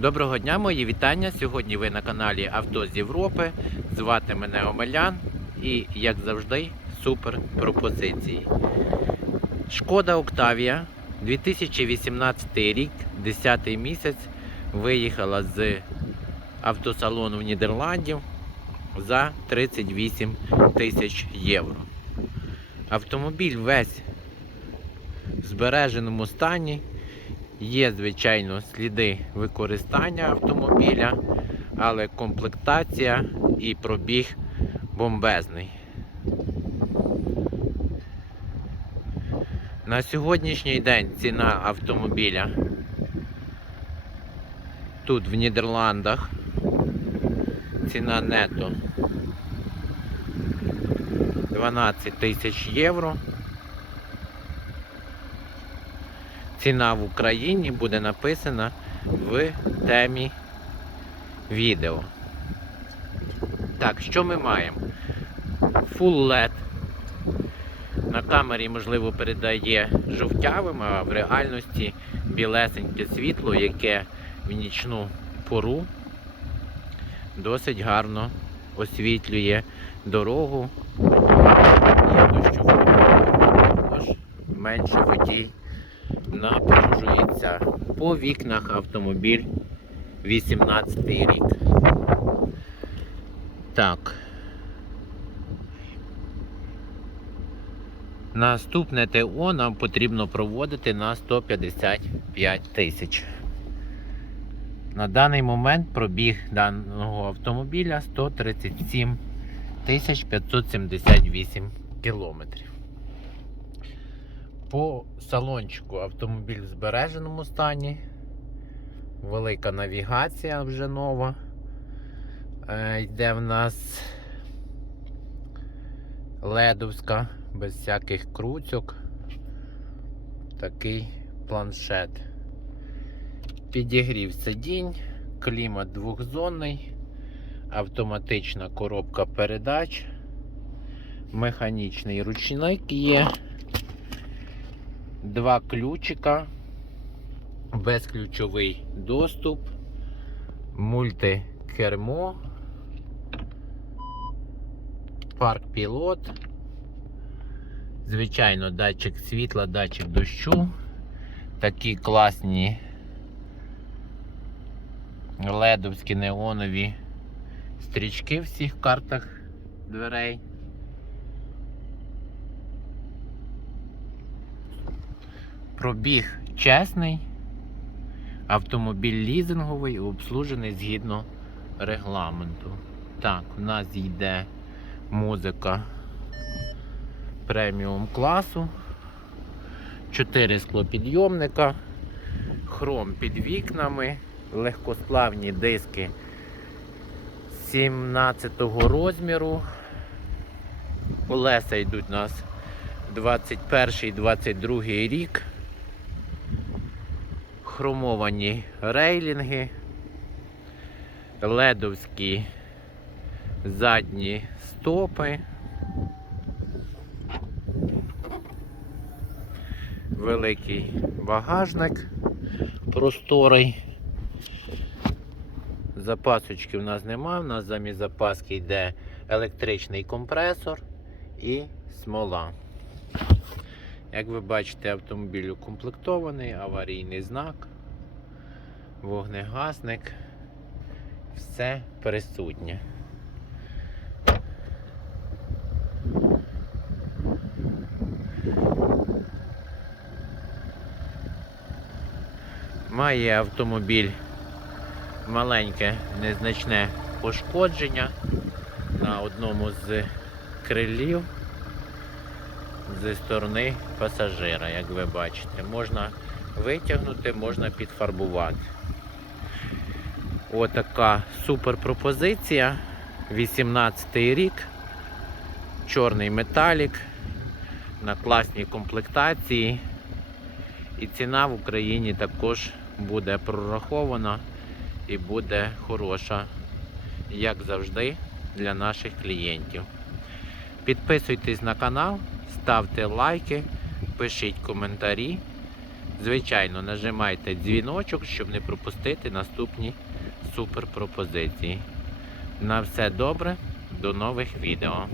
Доброго дня, мої вітання. Сьогодні ви на каналі Авто з Європи. Звати мене Омелян і, як завжди, супер пропозиції. Шкода Октавія 2018 рік, 10 місяць, виїхала з автосалону в Нідерландів за 38 тисяч євро. Автомобіль весь в збереженому стані. Є, звичайно, сліди використання автомобіля, але комплектація і пробіг бомбезний. На сьогоднішній день ціна автомобіля тут в Нідерландах ціна нето 12 тисяч євро. Ціна в Україні буде написана в темі відео. Так, що ми маємо? Full LED. На камері, можливо, передає жовтявим, а в реальності білесеньке світло, яке в нічну пору досить гарно освітлює дорогу. Є погода, також менше водій напружується. По вікнах автомобіль 18 рік. Так. Наступне ТО нам потрібно проводити на 155 тисяч. На даний момент пробіг даного автомобіля 137 тисяч 578 кілометрів. По салончику автомобіль в збереженому стані. Велика навігація вже нова. Е, Йде в нас ледовська, без всяких круцьок. Такий планшет. Підігрів сидінь, клімат двохзонний, автоматична коробка передач, механічний ручник є. Два ключика, безключовий доступ, мультикермо, парк пілот, звичайно, датчик світла, датчик дощу, такі класні ледовські неонові стрічки в всіх картах дверей. Пробіг чесний, автомобіль лізинговий, обслужений згідно регламенту. Так, у нас йде музика преміум класу, 4 склопідйомника, хром під вікнами, легкосплавні диски 17 розміру. Колеса йдуть у нас 21-22 рік хромовані рейлінги, ледовські задні стопи, великий багажник просторий. Запасочки в нас немає, у нас замість запаски йде електричний компресор і смола. Як ви бачите, автомобіль укомплектований, аварійний знак, вогнегасник, все присутнє. Має автомобіль маленьке незначне пошкодження на одному з крилів зі сторони пасажира, як ви бачите. Можна витягнути, можна підфарбувати. Отака супер пропозиція. 18 рік. Чорний металік на класній комплектації. І ціна в Україні також буде прорахована і буде хороша, як завжди, для наших клієнтів. Підписуйтесь на канал, ставте лайки, пишіть коментарі. Звичайно, нажимайте дзвіночок, щоб не пропустити наступні супер пропозиції. На все добре, до нових відео.